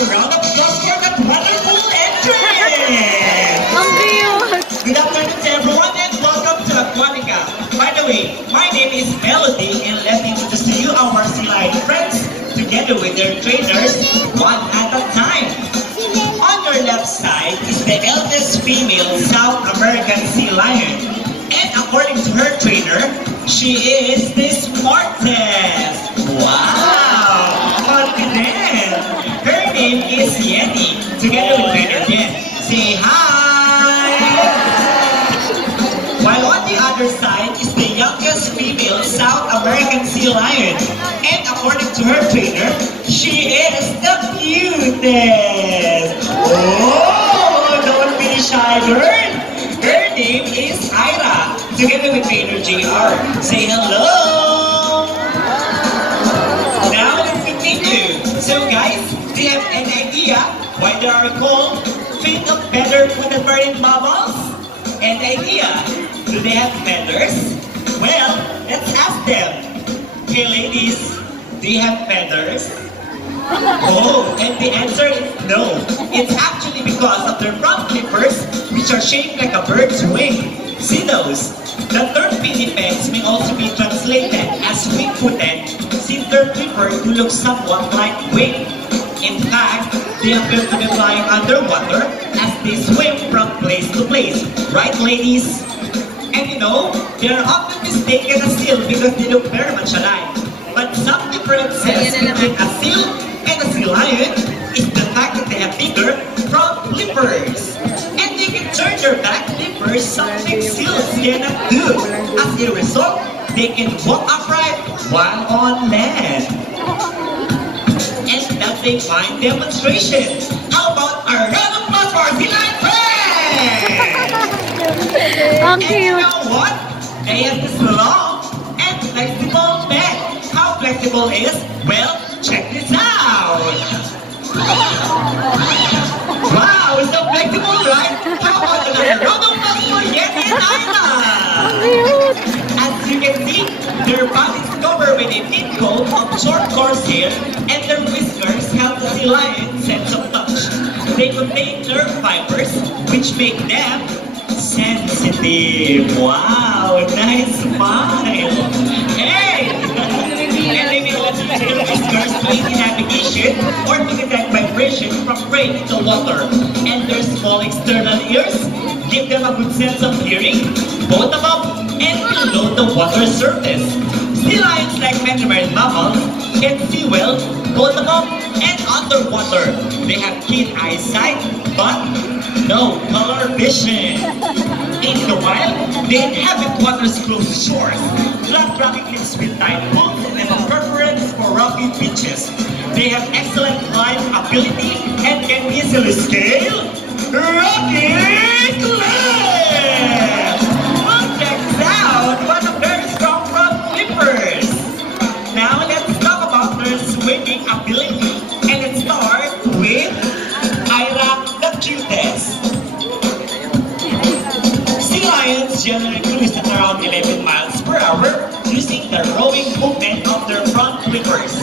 A round of applause for that wonderful entrance! Ang cute! Good afternoon to everyone and welcome to Aquatica. By the way, my name is Melody and let me introduce to you our sea lion friends together with their trainers, one at a time. On your left side is the eldest female South American sea lion. And according to her trainer, she is the smartest. Wow! Confident! Her name is Yeti, together with trainer Yen. Say hi! While on the other side is the youngest female South American sea lion. And according to her trainer, she is the cutest! Oh! Don't be shy, girl! Her name is Ira, together with trainer JR. Say hello! Now let's continue. So guys, do you have an idea why they are called feet of feather footed marine mammals? An idea? Do they have feathers? Well, let's ask them. Hey ladies, do you have feathers? Oh, and the answer is no. It's actually because of their front flippers, which are shaped like a bird's wing. See those? The term pinnipeds may also be translated as wing-footed, since their flippers do look somewhat like wing. In fact, they appear to be flying underwater as they swim from place to place. Right, ladies? And you know, they are often mistaken as seal because they look very much alike. But some differences between a seal and a sea lion is the fact that they have bigger front flippers. And they can turn their back flippers, something seals cannot do. As a result, they can walk upright while on land. And that's a fine demonstration. How about a round of applause for our sea lion friends? Ang And you cute! know what? They have this long and flexible neck. How flexible is? Well, check this out. Wow, it's so flexible, right? How about another round of applause for Yeti and Ina? As you can see, their bodies covered with a thick coat of short coarse hair, and their whiskers help the sea lion's sense of touch. They contain nerve fibers, which make them sensitive. Wow, nice smile. Hey! And they may let their whiskers to aid in navigation or to detect vibration from prey in the water. And their small external ears give them a good sense of hearing, both above and below the water surface. Sea lions, like many marine mammals, can see well both above and underwater. They have keen eyesight, but no color vision. In the wild, they inhabit waters close to shores, flat rocky cliffs with tide pools, and a preference for rocky beaches. They have excellent climb ability and can easily scale rocky cliffs. Well, check this out! What a very strong front flippers! Now let's talk about their swimming ability. And let's start with Ira the cutest. Sea lions generally cruise at around 11 miles per hour using the rowing movement of their front flippers,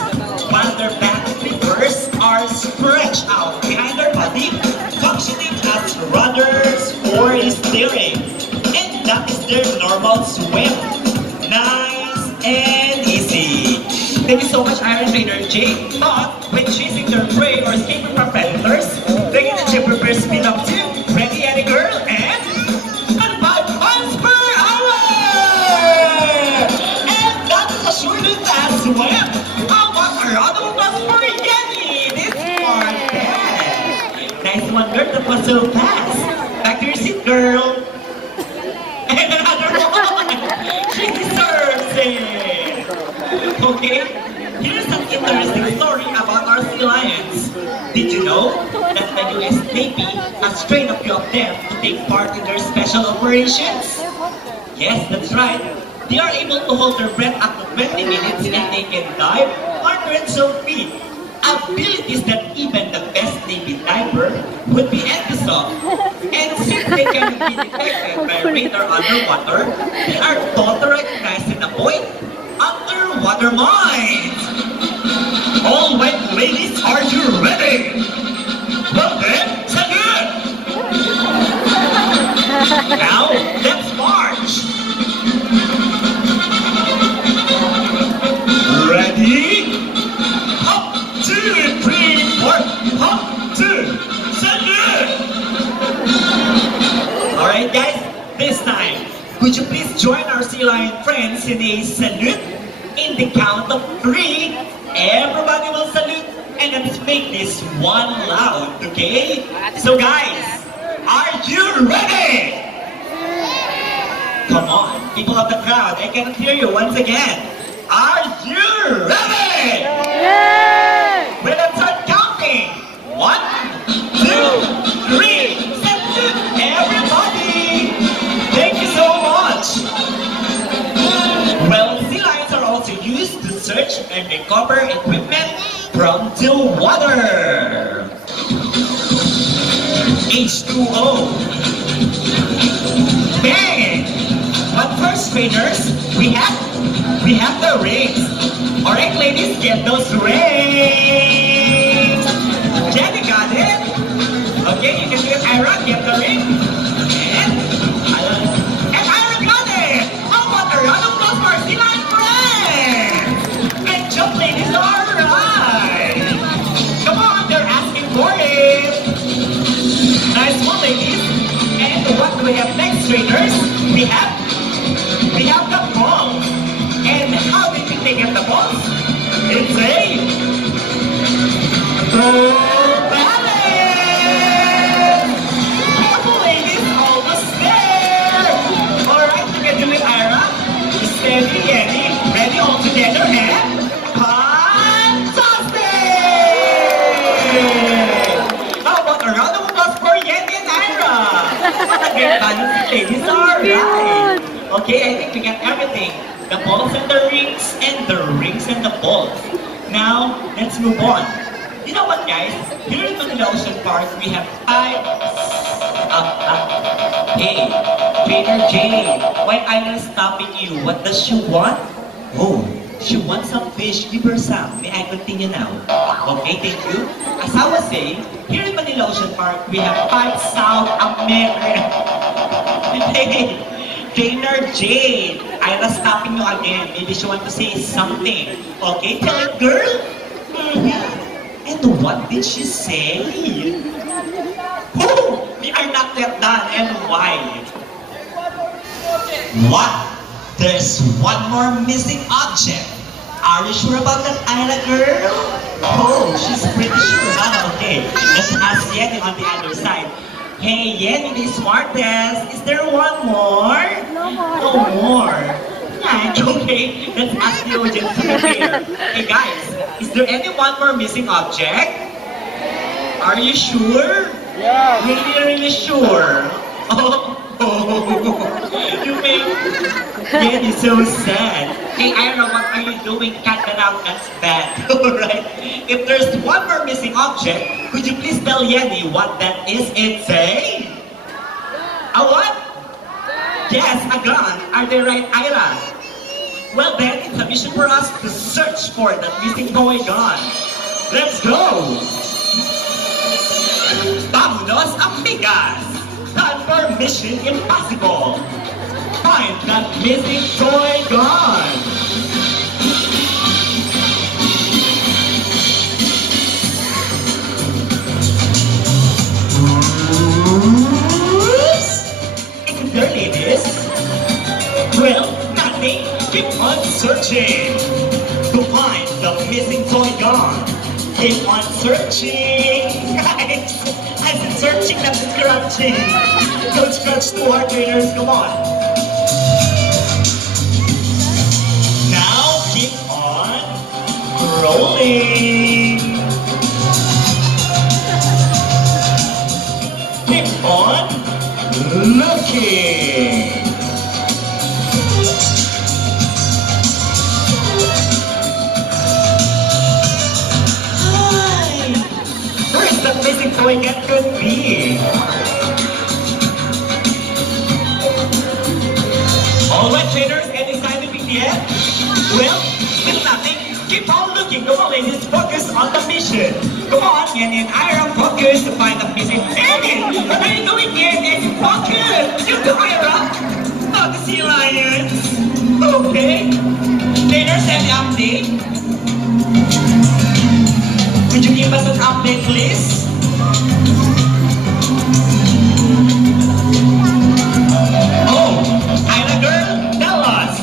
while their back flippers are stretched out behind their body, functioning as rudders for steering. And that is their normal swim. Nice and easy. Thank you so much, Iron Trainer Jay. But when chasing their prey or escaping from predators, they can achieve reverse speed up to ready, Eddie girl, and 5 miles per hour! And that is a short and fast swim. How about a round of applause for Yeti? This part, nice one, girl. That was so fast. Back to your seat, girl. And another one. She deserves it. Okay, here's an interesting story about our sea lions. Did you know that the US Navy has trained a few of them to take part in their special operations? Yes, that's right. They are able to hold their breath up to 20 minutes and they can dive hundreds of feet. Abilities that even the best Navy diver would be envious of. And since they can be detected by radar underwater, they are taught to recognize and avoid underwater mines. All right, ladies, are you ready? in a salute. In the count of 3, everybody will salute. And let's make this one loud, okay? So guys, are you ready? Come on, people of the crowd, I can hear you once again. Are you ready? Yay! When I start counting, 1, 2, 3, salute everybody! Thank you so much! Well, sea lions are also used to search and recover equipment from the water. H2O. Bang! But first, trainers, we have the rings. Alright, ladies, get those rings. Jenny got it. Okay, you can do it. Ira, get the ring. And Ira got it. How about a round of applause for sea lion friends? Good job, ladies. Alright. Come on, they're asking for it. Nice one, ladies. And what do we have next, trainers? We have the balls. And how did we get the balls? It's a ball balance. Careful, ladies, almost there. Alright, you can do it, Ira. Steady, Yenny. Ready, all together, and fantastic! How about a round of applause for Yenny and Ira? What a great balance, ladies. Alright. Okay, I think we got everything. The balls and the rings and the balls. Now, let's move on. You know what, guys? Here in Manila Ocean Park, we have 5... Hey, Trainer Jane, why Ira stopping you? What does she want? Oh, she wants some fish. Give her some. May I continue now? Okay, thank you. As I was saying, here in Manila Ocean Park, we have 5 South American... Hey, Trainer Jade, Ira stopping you again. Maybe she wants to say something. Okay, tell it, girl. And what did she say? Oh, we are not yet done. And why? What? There's one more missing object. Are you sure about that, Ira girl? Oh, she's pretty sure. Ah, okay. Let's ask Yenny on the other side. Hey, Yenny, the smartest. Is there one more? No more. No more. Okay, let's ask the audience over here. Hey guys, is there any one more missing object? Are you sure? Yes. Really sure? Oh, you make Yenny so sad. Hey, Ira, what are you doing? Cut that out, that's bad. Alright? If there's one more missing object, could you please tell Yenny what that is? It's a what? Yes, a gun. Are they right, Ira? Well then, it's a mission for us to search for that missing toy gun. Let's go! Vámonos, amigas! Time for Mission Impossible! Find that missing toy gun! Isn't there, ladies? Well, nothing. Keep on searching to find the missing toy gun. Keep on searching. Guys, I've been searching, not scratching. Don't scratch too hard, trainers. Come on. Now keep on rolling. Keep on looking. Where's the missing toy gun could be? Alright, trainers, any scientific yet? Well, still nothing. Keep on looking. Come on, ladies, focus on the mission. Come on, Yenny and Ira, focus to find the missing. Yenny, what are you doing, Yenny? Focus! You do, Ira! Not the sea lions. Okay. Trainers, any update? Could you give us an update, please? Oh, Ira girl, tell us.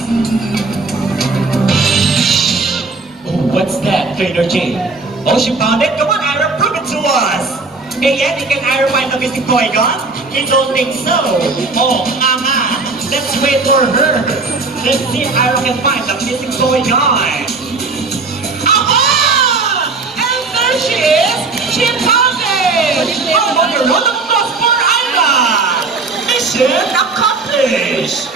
Trainer Jane? Oh, she found it? Come on, Ira, prove it to us! Hey, Yanni, can Ira find the missing toy gun? I don't think so. Oh, let's wait for her. Let's see if Ira can find the missing toy gun. Aha! And there she is! She found it! How about a round of applause for Ira? Mission accomplished!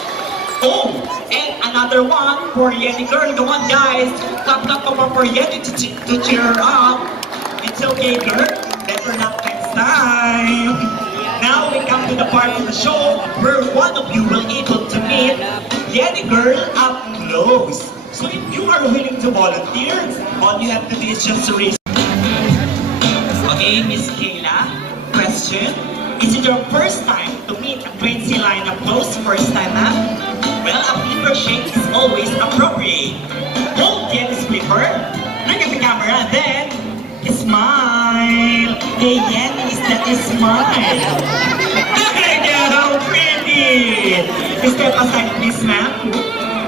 Oh, and another one for Yeti girl. Come on, guys. Clap, clap, clap for Yeti to cheer her up. It's okay, girl. Better luck next time. Now we come to the part of the show where one of you will able to meet Yeti girl up close. So if you are willing to volunteer, all you have to do is just to raise. Okay, Miss Kayla, question. Is it your first time to meet a grade C line up close? First time, ma'am? Well, a flipper shake is always appropriate. Hold the flipper, look at the camera, and then smile. Hey, Yanni, is that a smile? Look at how pretty! Step aside, please, ma'am.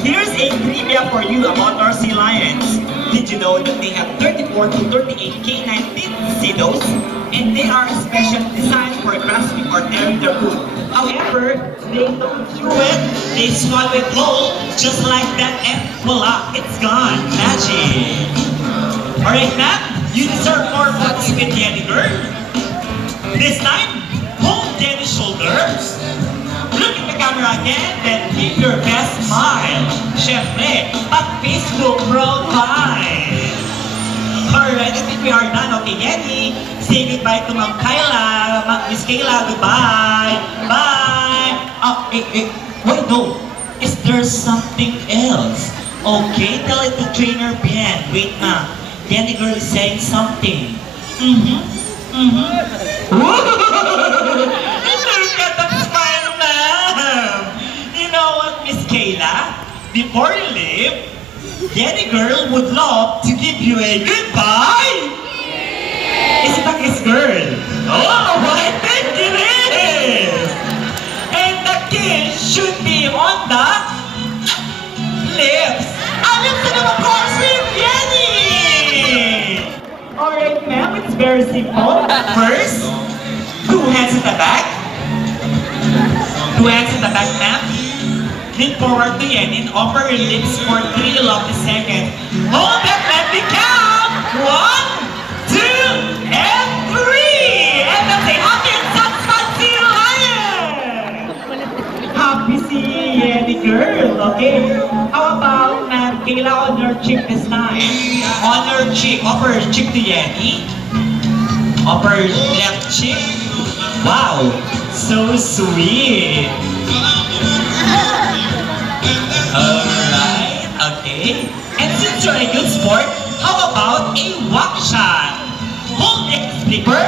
Here's a trivia for you about our sea lions. Did you know that they have 34 to 38 canine teeth, see those? And they are specially designed for grasping or tearing their food. However, they don't chew it, they swallow it whole, just like that, and voila, it's gone. Magic! Alright, ma'am, you deserve more points with Yanni girl. This time, hold Yanni's shoulders. Look at the camera again, then give your best smile. Syempre, pag-Facebook profile. Alright, I think we are done. Okay, Yanni, say goodbye to Ma'am Kayla. Miss Kayla, goodbye. Bye. Wait, no. Is there something else? Okay, tell it to Trainer Bien. Wait na. Yanni girl is saying something. Look at that smile, ma'am. You know what, Miss Kayla? Before you leave, Yanni girl would love to give you a goodbye. Is it a kiss, girl? Oh, I think it is. And the kiss should be on the lips. Lips and of course with Yanni. Alright, ma'am, it's very simple. First, 2 hands at the back. 2 hands at the back, ma'am. Lean forward to Yanni and open your lips for 3 lovely seconds. Hold that, let me count. 1, 2, and 3. And that's a happy and satisfied sea lion. Happy sea, Yanni girl. Okay. How about Ma'am Kayla on your cheek this time? On your cheek. Upper cheek to Yanni. Upper left cheek. Wow. So sweet. Alright, okay. And since you're a good sport, how about a walk shot? Hold the flipper,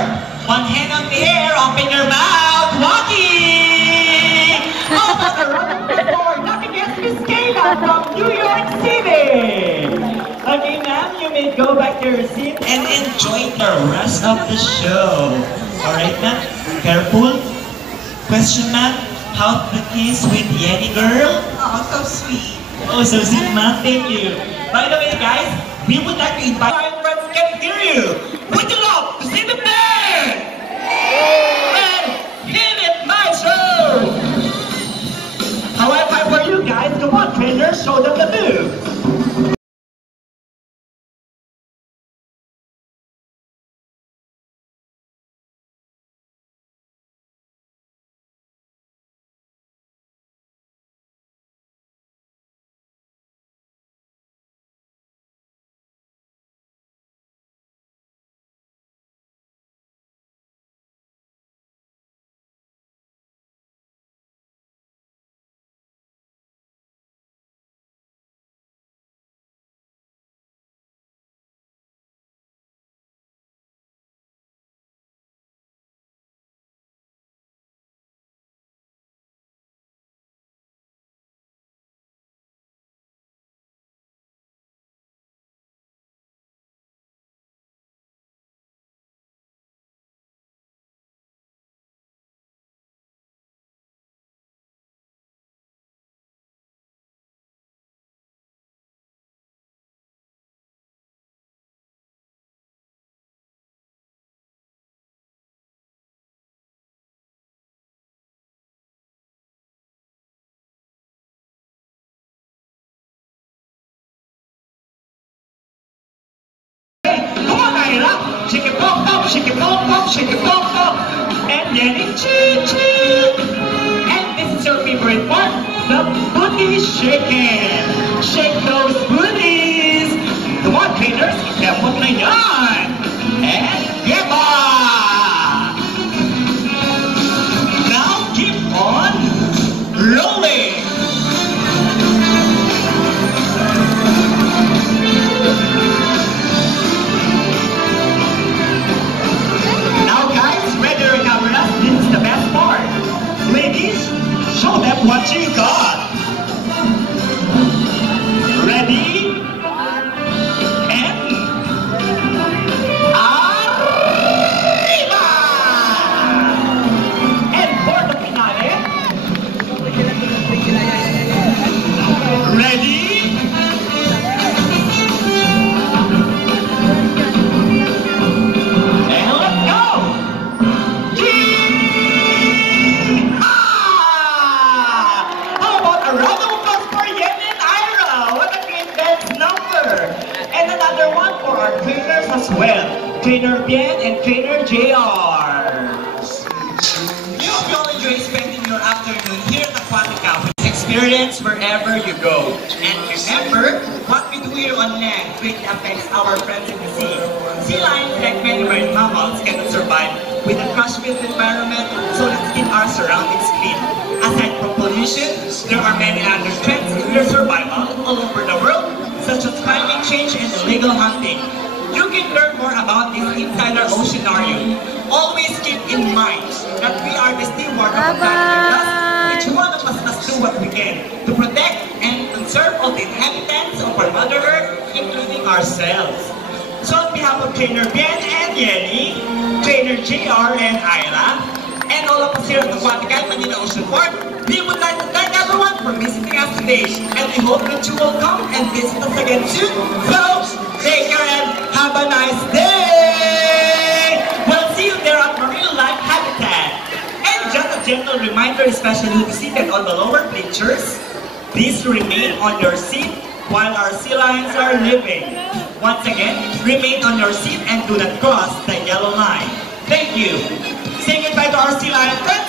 1 hand on the air, open your mouth, walking! How about a round of applause? Nothing against Miss Kayla from New York City! Okay, ma'am, you may go back to your seat and enjoy the rest of the show. Alright, ma'am, careful. Question, ma'am. How's the kiss with Yanni girl? Oh, so sweet. Oh, so sweet, ma'am. Thank you. By the way, guys, we would like to invite our friends can hear you. Would you love to see the band? And hit it, maestro! However, for you guys, come on, trainers, show them the move. shake it, pop, pop, shake it, pop, pop, shake it, pop, pop. And then it choo, choo. And this is your favorite part, the booty shaking. Shake those booties. Come on, trainers, ikemot na yan. And yeba! Now keep on rolling. Now guys, ready your cameras, this is the best part. Ladies, show them what you got. Ready? And arriba! And for the finale, ready? And let's go! How about a round of applause for Yen and Ira? What a great dance number! And another one for our trainers as well. Trainer Bien and Trainer JR. We hope you all enjoy spending your afternoon here at Aquatica with experience wherever you go. And remember, what we do here on land greatly affects our friends in the sea. Sea lions, like many marine mammals, cannot survive with a crush-filled environment, so let's keep our surroundings clean. Aside from pollution, there are many other threats in their survival all over the world, such as climate change and illegal hunting. You can learn more about this inside our oceanarium. Always keep in mind that we are the steward of the planet, thus each one of us must do what we can to protect and conserve all the inhabitants of our Mother Earth, including ourselves. So on behalf of Trainer Ben and Yenny, Trainer JR and Ira, and all of us here at Aquatica Manila Ocean Park, we would like to thank everyone for visiting us today, and we hope that you will come and visit us again soon. So, take care and have a nice day! We'll see you there at Marine Life Habitat. And just a gentle reminder, especially who is seated on the lower bleachers, please remain on your seat while our sea lions are living. Once again, remain on your seat and do not cross the yellow line. Thank you. Say goodbye to our sea lion friends.